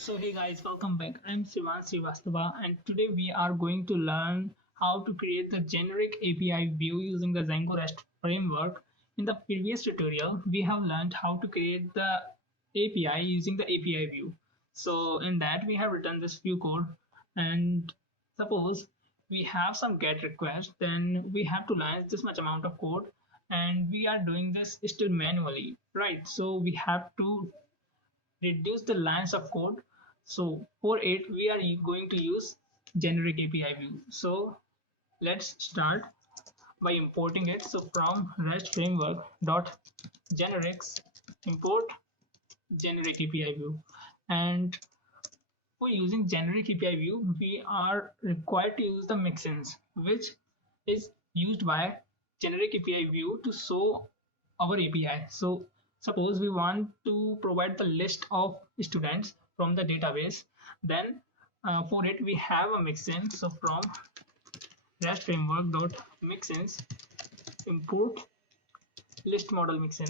So hey guys, welcome back. I'm Shrivastava and today we are going to learn how to create the generic API view using the Django REST framework. In the previous tutorial, we have learned how to create the API using the API view. So in that we have written this view code, and suppose we have some GET request, then we have to launch this much amount of code, and we are doing this still manually, right? So we have to reduce the lines of code. So for it, we are going to use generic API view. So let's start by importing it. So from REST framework dot generics import generic API view, and for using generic API view, we are required to use the mixins, which is used by generic API view to show our API. So suppose we want to provide the list of students from the database, then for it we have a mixin. So from REST framework dot mixins import list model mixin.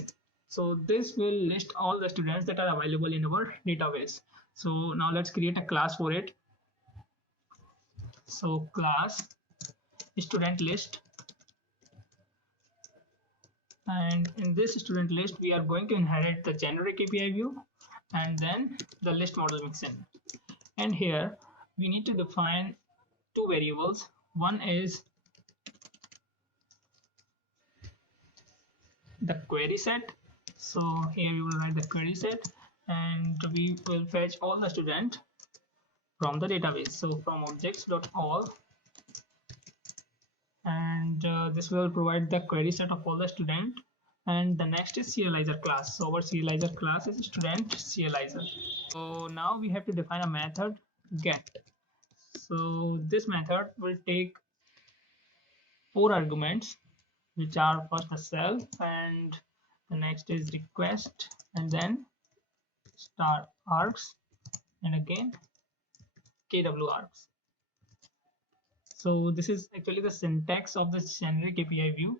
So this will list all the students that are available in our database. So now let's create a class for it. So class student list, and in this student list we are going to inherit the generic API view and then the list model mixin. And here we need to define two variables. One is the query set. So here we will write the query set, and we will fetch all the student from the database. So from objects.all, and this will provide the query set of all the student. And the next is serializer class. So our serializer class is student serializer. So now we have to define a method get. So this method will take 4 arguments, which are first a self, and the next is request, and then star args, and again kw args. So this is actually the syntax of this generic API view.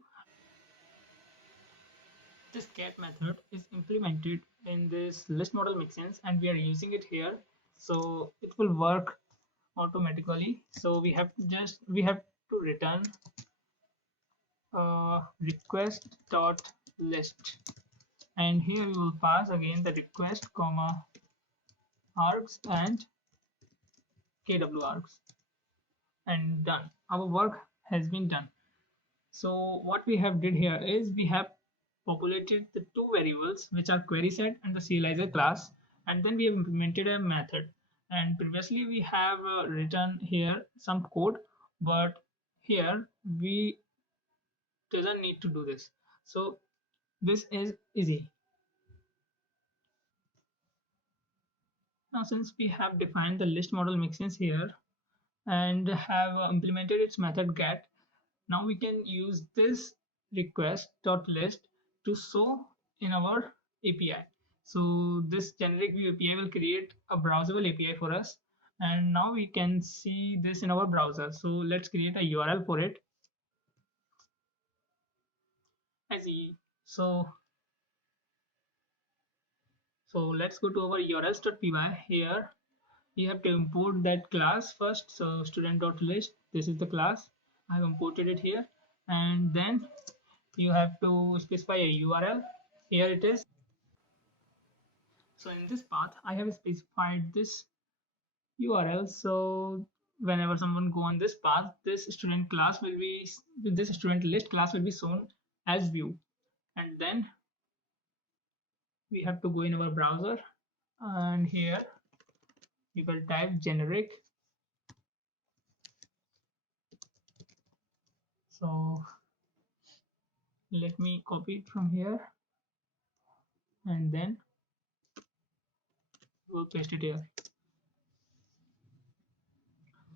This get method is implemented in this list model mixins, and we are using it here, so it will work automatically. So we have to return request dot list, and here we will pass again the request comma args and kw args, and done. Our work has been done. So what we have did here is we have populated the two variables, which are query set and the serializer class, and then we have implemented a method. And previously we have written here some code, but here we doesn't need to do this. So this is easy. Now since we have defined the list model mixins here and have implemented its method get, now we can use this request.list to show in our API. So this generic view API will create a browseable API for us, and now we can see this in our browser. So let's create a URL for it. So let's go to our urls.py. Here you have to import that class first. So student.list, this is the class. I've imported it here, and then you have to specify a URL. Here it is. So in this path I have specified this URL. So whenever someone go on this path, this student list class will be shown as view, and then we have to go in our browser, and here you will type generic. So let me copy it from here, and then we'll paste it here.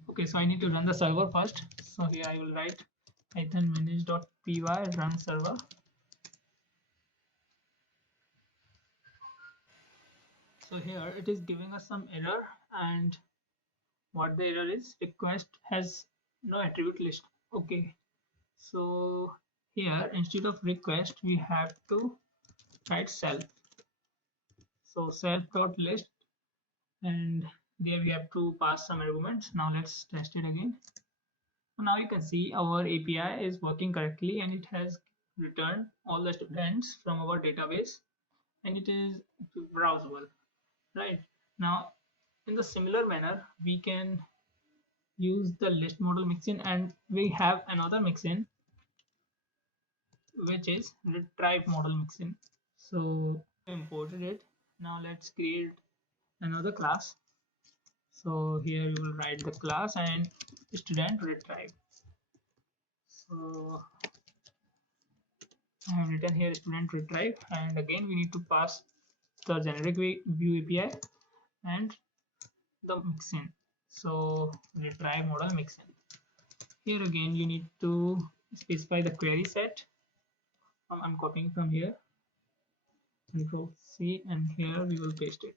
Okay, so I need to run the server first. So here I will write python manage.py run server. So here it is giving us some error, and what the error is, request has no attribute list. Okay, so here instead of request we have to write self. So self.list, and there we have to pass some arguments. Now let's test it again. So now you can see our API is working correctly and it has returned all the students from our database and it is browsable. Right now, in the similar manner, we can use the list model mixin, and we have another mixin which is retrieve model mixin. So we imported it. Now let's create another class. So here you will write the class and student retrieve. So I have written here student retrieve, and again we need to pass the generic view API and the mixin. So retrieve model mixin. Here again you need to specify the query set. I'm copying from here. Control C, and here we will paste it.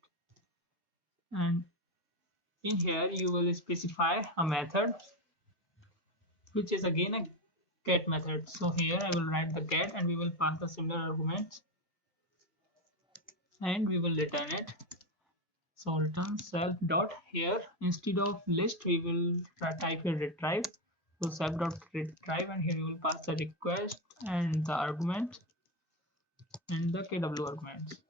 And in here you will specify a method which is again a get method. So here I will write the get and we will pass the similar arguments and we will return it. So return self dot, here instead of list we will type here retrieve. So self dot retrieve, and here we will pass the request and the argument and the kw arguments.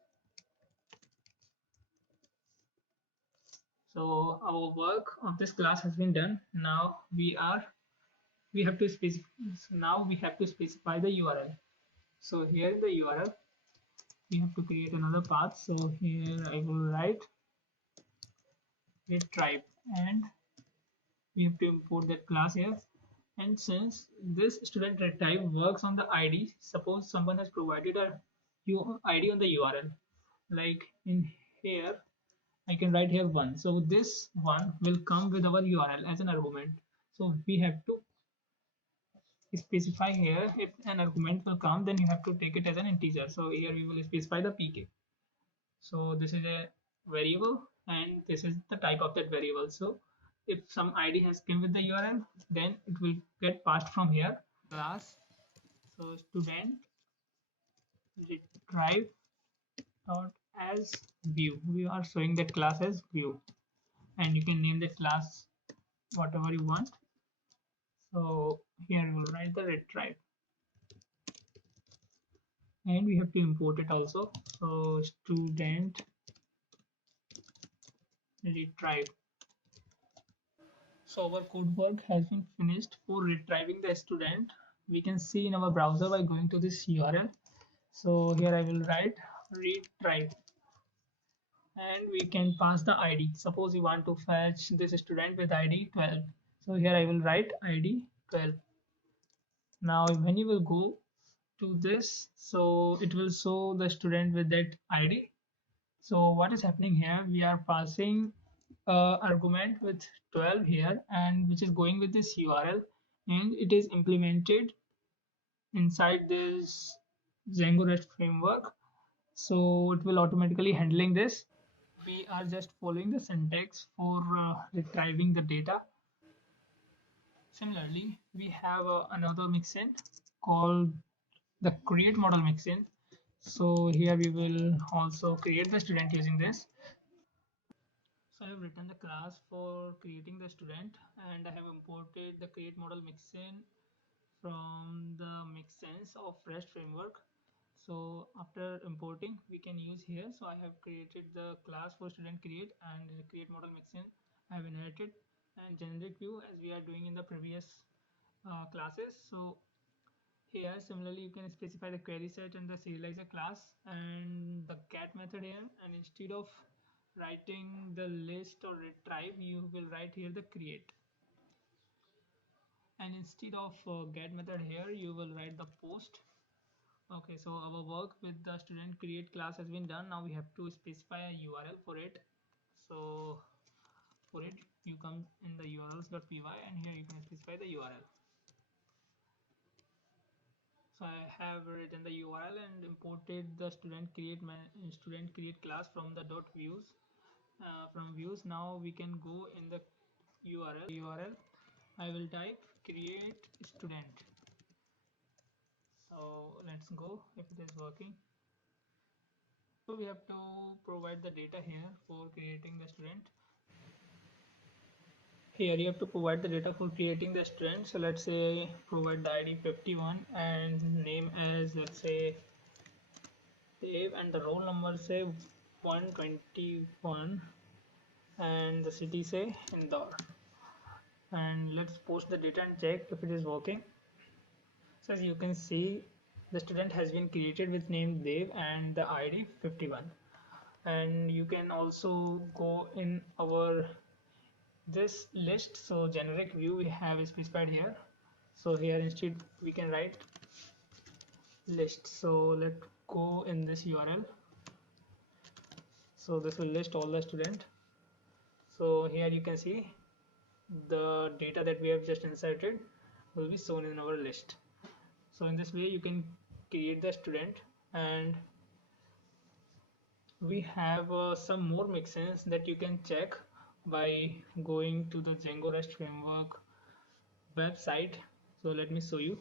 So our work of this class has been done. Now we have to specify, now we have to specify the URL. So here in the URL we have to create another path. So here I will write retrieve and we have to import that class here. And since this student retrieve works on the ID, suppose someone has provided a ID on the URL, like in here I can write here 1. So this 1 will come with our URL as an argument. So we have to specify here, if an argument will come, then you have to take it as an integer. So here we will specify the pk. So this is a variable and this is the type of that variable. So if some id has come with the URL, then it will get passed from here class. So student retrieve dot as view, we are showing that class as view, and you can name the class whatever you want. So here we will write the retrieve and we have to import it also. So student retrieve. So our code work has been finished for retrieving the student. We can see in our browser by going to this URL. So here I will write retrieve and we can pass the ID. Suppose you want to fetch this student with ID 12. So here I will write ID 12. Now when you will go to this, so it will show the student with that ID. So what is happening here, we are passing argument with 12 here and which is going with this URL and it is implemented inside this Django REST framework. So it will automatically handling this. We are just following the syntax for retrieving the data. Similarly, we have another mixin called the create model mixin. So here we will also create the student using this. So I have written the class for creating the student and I have imported the create model mixin from the mixins of REST framework. So after importing we can use here. So I have created the class for student create and the create model mixin I have inherited and generic view as we are doing in the previous classes. So here similarly you can specify the query set and the serializer class and the get method here, and instead of writing the list or retrieve you will write here the create, and instead of get method here you will write the post. Okay, so our work with the student create class has been done. Now we have to specify a URL for it. So for it you come in the urls.py and here you can specify the URL. So I have written the URL and imported the student create class from the dot views. From views now we can go in the URL. I will type create student. So let's go if it is working. So we have to provide the data here for creating the student. Here you have to provide the data for creating the student. So let's say provide the ID 51 and name as, let's say, Dave, and the roll number say 121 and the city say Indore. And let's post the data and check if it is working. So as you can see, the student has been created with name Dev and the ID 51. And you can also go in our this list. So generic view we have specified here. So here instead we can write list. So let's go in this URL. So this will list all the student. So here you can see the data that we have just inserted will be shown in our list. So in this way you can create the student, and we have some more mixins that you can check by going to the Django REST framework website. So let me show you.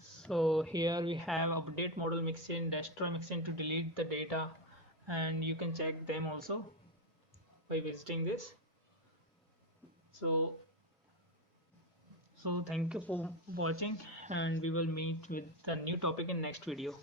So here we have update model mixin, destroy mixin to delete the data, and you can check them also by visiting this. So thank you for watching, and we will meet with a new topic in next video.